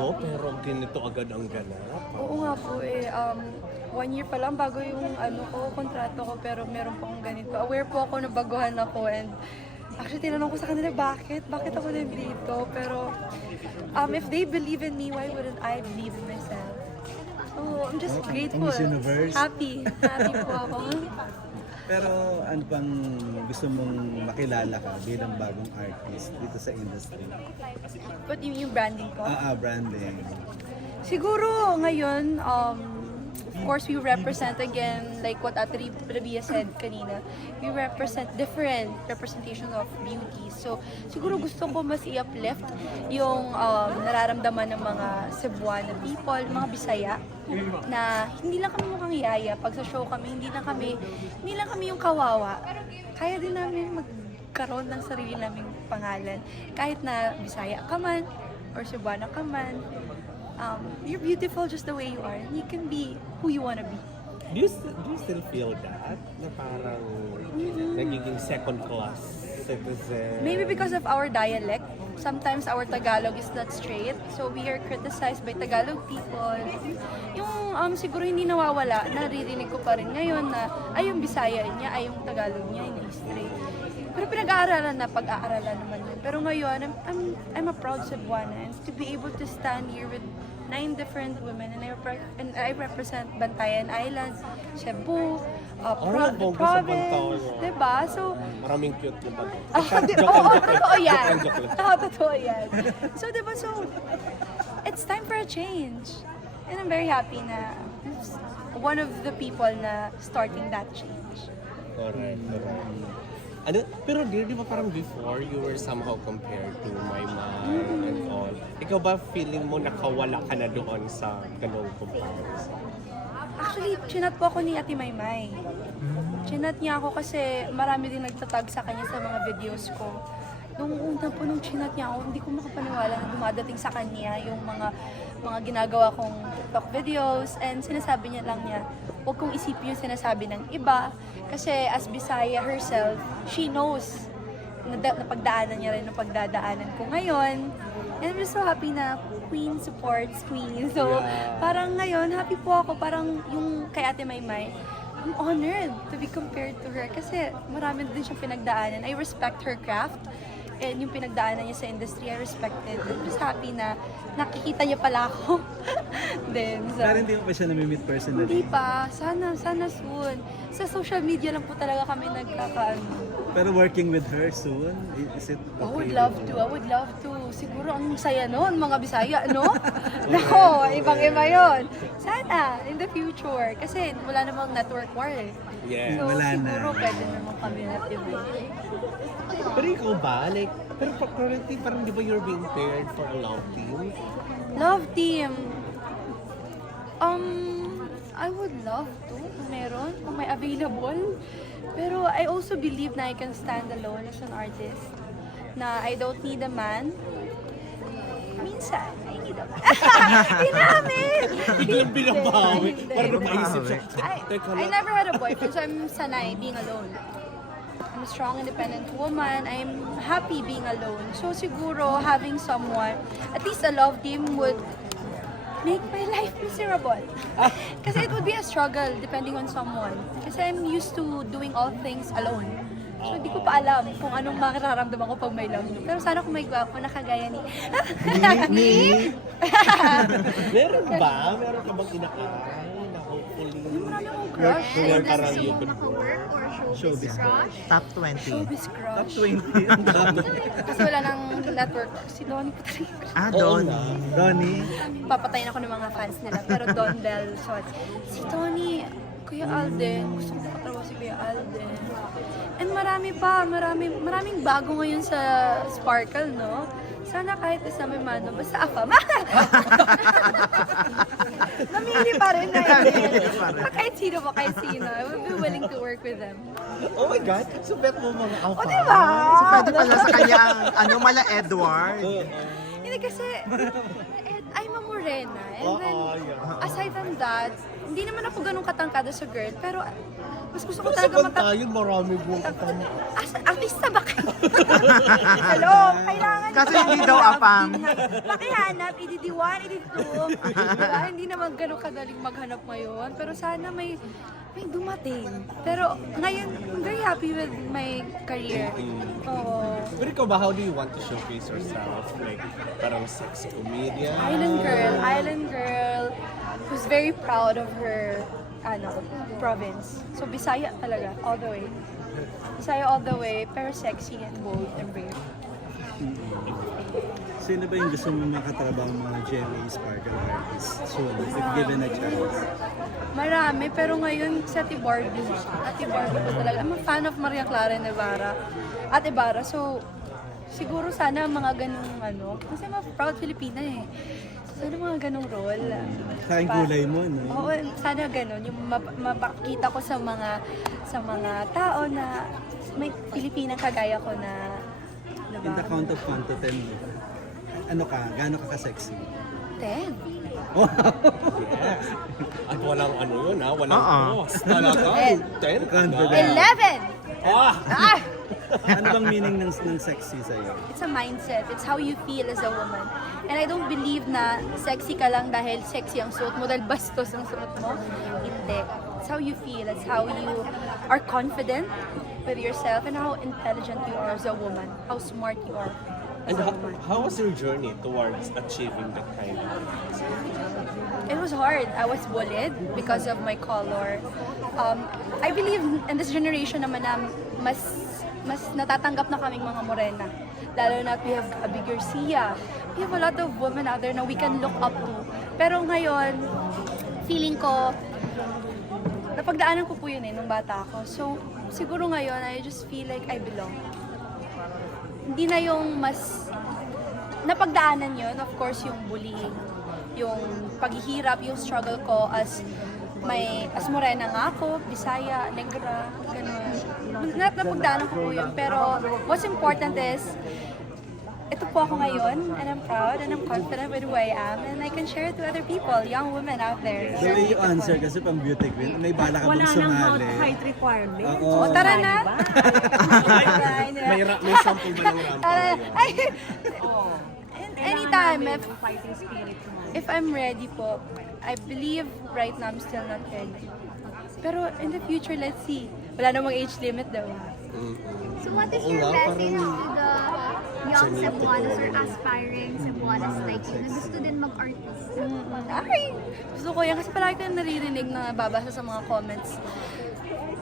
bago pero ganito agad ang ganap. Oo nga po eh. 1 year pa lang bago yung kontrato ko pero meron po akong ganito. Aware po ako na baguhan ako and actually tinanong ko sa kanila bakit ako nandito. Pero if they believe in me, why wouldn't I believe in myself? So I'm just grateful. Miss Universe. Happy po ako. Pero ano pang gusto mong makilala ka bilang bagong artist dito sa industry? But yung branding ko? Branding. Siguro ngayon, of course we represent again, like what Ate Rabia said kanina, we represent different representations of beauty. So siguro gusto ko mas i-uplift yung nararamdaman ng mga Cebuana people, mga Bisaya, na hindi lang kami mukhang yaya. Pag sa show kami, hindi lang kami yung kawawa. Kaya din namin magkaroon ng sarili naming pangalan. Kahit na Bisaya ka man, or Cebuana ka man, you're beautiful just the way you are. And you can be who you wanna be. Do you still feel that? Na parang nagiging second class citizen? Maybe because of our dialect. Sometimes our Tagalog is not straight. So we are criticized by Tagalog people. Yung siguro hindi nawawala, naririnig ko pa rin ngayon na ay yung Bisaya niya, ay yung Tagalog niya, hindi straight. Pero pinag-aaralan na, pag-aaralan naman yun. Pero ngayon, I'm a proud Cebuana and to be able to stand here with 9 different women and I represent Bantayan Island, Cebu, the province, diba? So, Maraming cute na bag. totoo yan. Joke lang. Totoo yan. So, diba, it's time for a change. And I'm very happy na one of the people na starting that change. Correct. Ano, pero di ba parang before you were somehow compared to my mind and all. Ikaw ba feeling mo nakawala ka na doon sa ganung comparison? Actually, chinat po ako ni Ate Maymay. Chinat niya ako kasi marami din nagtatag sa kanya sa mga videos ko. Nung una po nung chinat niya ako, hindi ko makapaniwala na dumadating sa kanya yung mga ginagawa kong TikTok videos and sinasabi niya lang niya, huwag kong isipin yung sinasabi ng iba kasi as Bisaya herself, she knows na pagdaanan niya rin ng pagdadaanan ko ngayon. And I'm just so happy na Queen supports Queen. So, parang ngayon, happy po ako. Parang yung kay Ate Maymay, I'm honored to be compared to her kasi marami din siyang pinagdaanan. I respect her craft and yung pinagdaanan niya sa industry, I respect it. I'm just happy na nakikita niya pala ako. Then, so, Pero hindi mo pa siya namimit personally? hindi pa. Sana soon. Sa social media lang po talaga kami nagkakaano. Pero working with her soon? Is it okay? I would love to. Siguro ang saya noon, mga Bisaya, no? Nako, ibang-iba yun. Sana, in the future. Kasi wala namang network war eh. Yeah. So, Wala na. siguro pwede naman kami natin. Pero ikaw ba? Like, pero currently parang di ba you're being paired for a love team? Love team. I would love to kung meron, kung may available. Pero I also believe na I can stand alone as an artist. Na I don't need a man. Minsan, I need a man. Inamin! Biglang binabawi. Hindi. Parang napaisip siya. I never had a boyfriend, so I'm sanay being alone. I'm a strong, independent woman. I'm happy being alone. So siguro having someone, at least a love team would make my life miserable. Kasi it would be a struggle depending on someone. Kasi I'm used to doing all things alone. So hindi ko pa alam kung anong mararamdaman ko pag may love team. Pero sana kung may gwapo na kagaya ni... Meron ba? Meron ka bang inakay na hopefully? Marami akong crush. Kung parang you could Naka-work or showbiz crush? Top 20. Showbiz Top crush. 20. Ang dami. Kasi wala nang network. Si Donnie po talaga. Ah, Oo Don. nga. Donnie, Papatayin ako ng mga fans nila. Pero Don Del Shots. Si Tony, Kuya Alden. Gusto ko makatrabaho si Kuya Alden. And maraming bago ngayon sa Sparkle, no? Sana kahit isa may mano, basta afam. Namili pa rin na kahit sino. I would be willing to work with them. Oh my God! So bet mo mga alpha. O, diba? So, pwede pala sa kanya ang Mala Edward. Hindi kasi, I'm a morena. And then, yeah. aside from that, hindi naman ako ganun katangkada sa girl. Pero Mas gusto ko Pero sa talaga bantayan, marami buong Artista ba kayo? Hello, kailangan Kasi hindi daw apam. Pakihanap, EDD1, EDD2. Diba? Hindi naman ganun kadaling maghanap ngayon. Pero sana may dumating. Pero ngayon, I'm very happy with my career. Oo. Pero ikaw ba, how do you want to showcase yourself? Like, parang sexy comedian? Island girl who's very proud of her province. So Bisaya talaga, all the way. Bisaya all the way, pero sexy and bold and brave. Sino ba yung gusto mo makatrabaho mga GMA Sparkle artists soon, if given a chance? Marami, pero ngayon si Ate Barbie. Ate Barbie ko talaga. I'm a fan of Maria Clara Ibarra. At Ibarra, so siguro sana mga ganung kasi I'm a proud Filipina eh. Sana mga ganung role. Sa kulay mo, no? Oo, sana ganun. Yung mapakita ko sa mga tao na may Pilipina kagaya ko na In the count of 1 to 10, ano ka? Gaano ka ka-sexy? 10. Wow! Yes. At walang yun ha, walang Oo. boss. Talaga, 10 Confident. 11! Ah! Ah! Ano bang meaning ng sexy sa'yo? It's a mindset. It's how you feel as a woman. And I don't believe na sexy ka lang dahil sexy ang suot mo, dahil bastos ang suot mo. Hindi. It's how you feel. It's how you are confident with yourself and how intelligent you are as a woman. How smart you are as And a woman. how was your journey towards achieving that kind of It was hard. I was bullied because of my color. I believe in this generation naman na mas natatanggap na kaming mga morena. Lalo na we have a bigger Sia. We have a lot of women out there na we can look up to. Pero ngayon, feeling ko, napagdaanan ko po yun nung bata ako. So, siguro ngayon, I just feel like I belong. Hindi na yung mas napagdaanan yun, of course, yung bullying, yung paghihirap, yung struggle ko as morena nga ako, Bisaya, Negra, gano'n. Napagdaanan ko po yun, pero what's important is, ito po ako ngayon, and I'm proud, and I'm confident with who I am, and I can share it to other people, young women out there. The way you answer, kasi pang beauty queen, may bala ka bang sumali? height requirement. Oo. O, tara na! May sample ba ng rampa? Ay, anytime, Fighting spirit mo. if I'm ready po, I believe right now I'm still not ready. Pero in the future, let's see. Wala namang age limit daw. So what is Oo your nga, message parang- to the young Cebuanos or aspiring Cebuanos like you na gusto din mag-artist? Ay, gusto ko yan kasi palagi ko yung naririnig na babasa sa mga comments.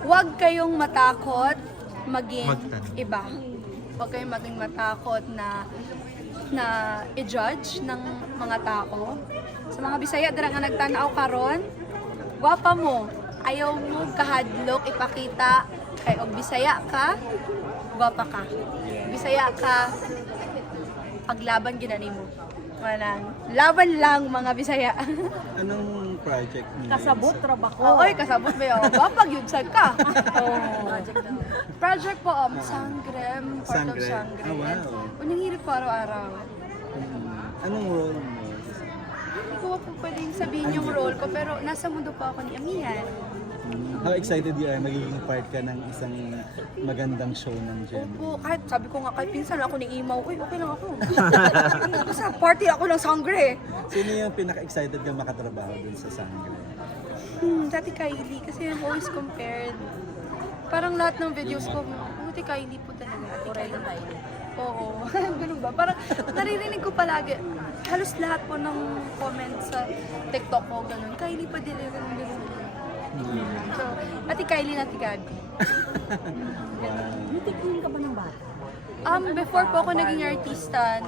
Huwag kayong matakot maging Magtanong. iba. Huwag kayong maging matakot na i-judge ng mga tao. Sa mga Bisaya, dira nga nagtanaw karon, gwapa mo. Ayaw mo kahadlok ipakita kay og Bisaya ka, gwapa ka. Bisaya ka, paglaban ginani mo. Walang laban lang mga Bisaya. Anong project niyo? Kasabot, trabaho. Oy, kasabot ba yun? Gwapag yun sad ka. Project po, Sangre, part of Sangre. Sangre. Ah, wow. Unang hirit po araw-araw. Anong role mo? Hindi ko po pwedeng sabihin yung role ko, pero nasa mundo po ako ni Amihan. How excited you are magiging part ka ng isang magandang show ng Gem? Opo, kahit sabi ko nga, kahit pinsan ako ni Imaw, uy, okay lang ako. Sa party ako ng Sangre. Sino yung pinaka-excited ka makatrabaho dun sa Sangre? Dati Kylie, kasi I'm always compared. Parang lahat ng videos ko, buti Kylie po talaga. Ate Kylie. Oo, ganun ba? Parang naririnig ko palagi, halos lahat po ng comments sa TikTok ko, ganun. Kylie pa din, ganun. So, Ate Kylie na Ate Gabi. Beauty queen ka ba ng bata? Before po ako naging artista,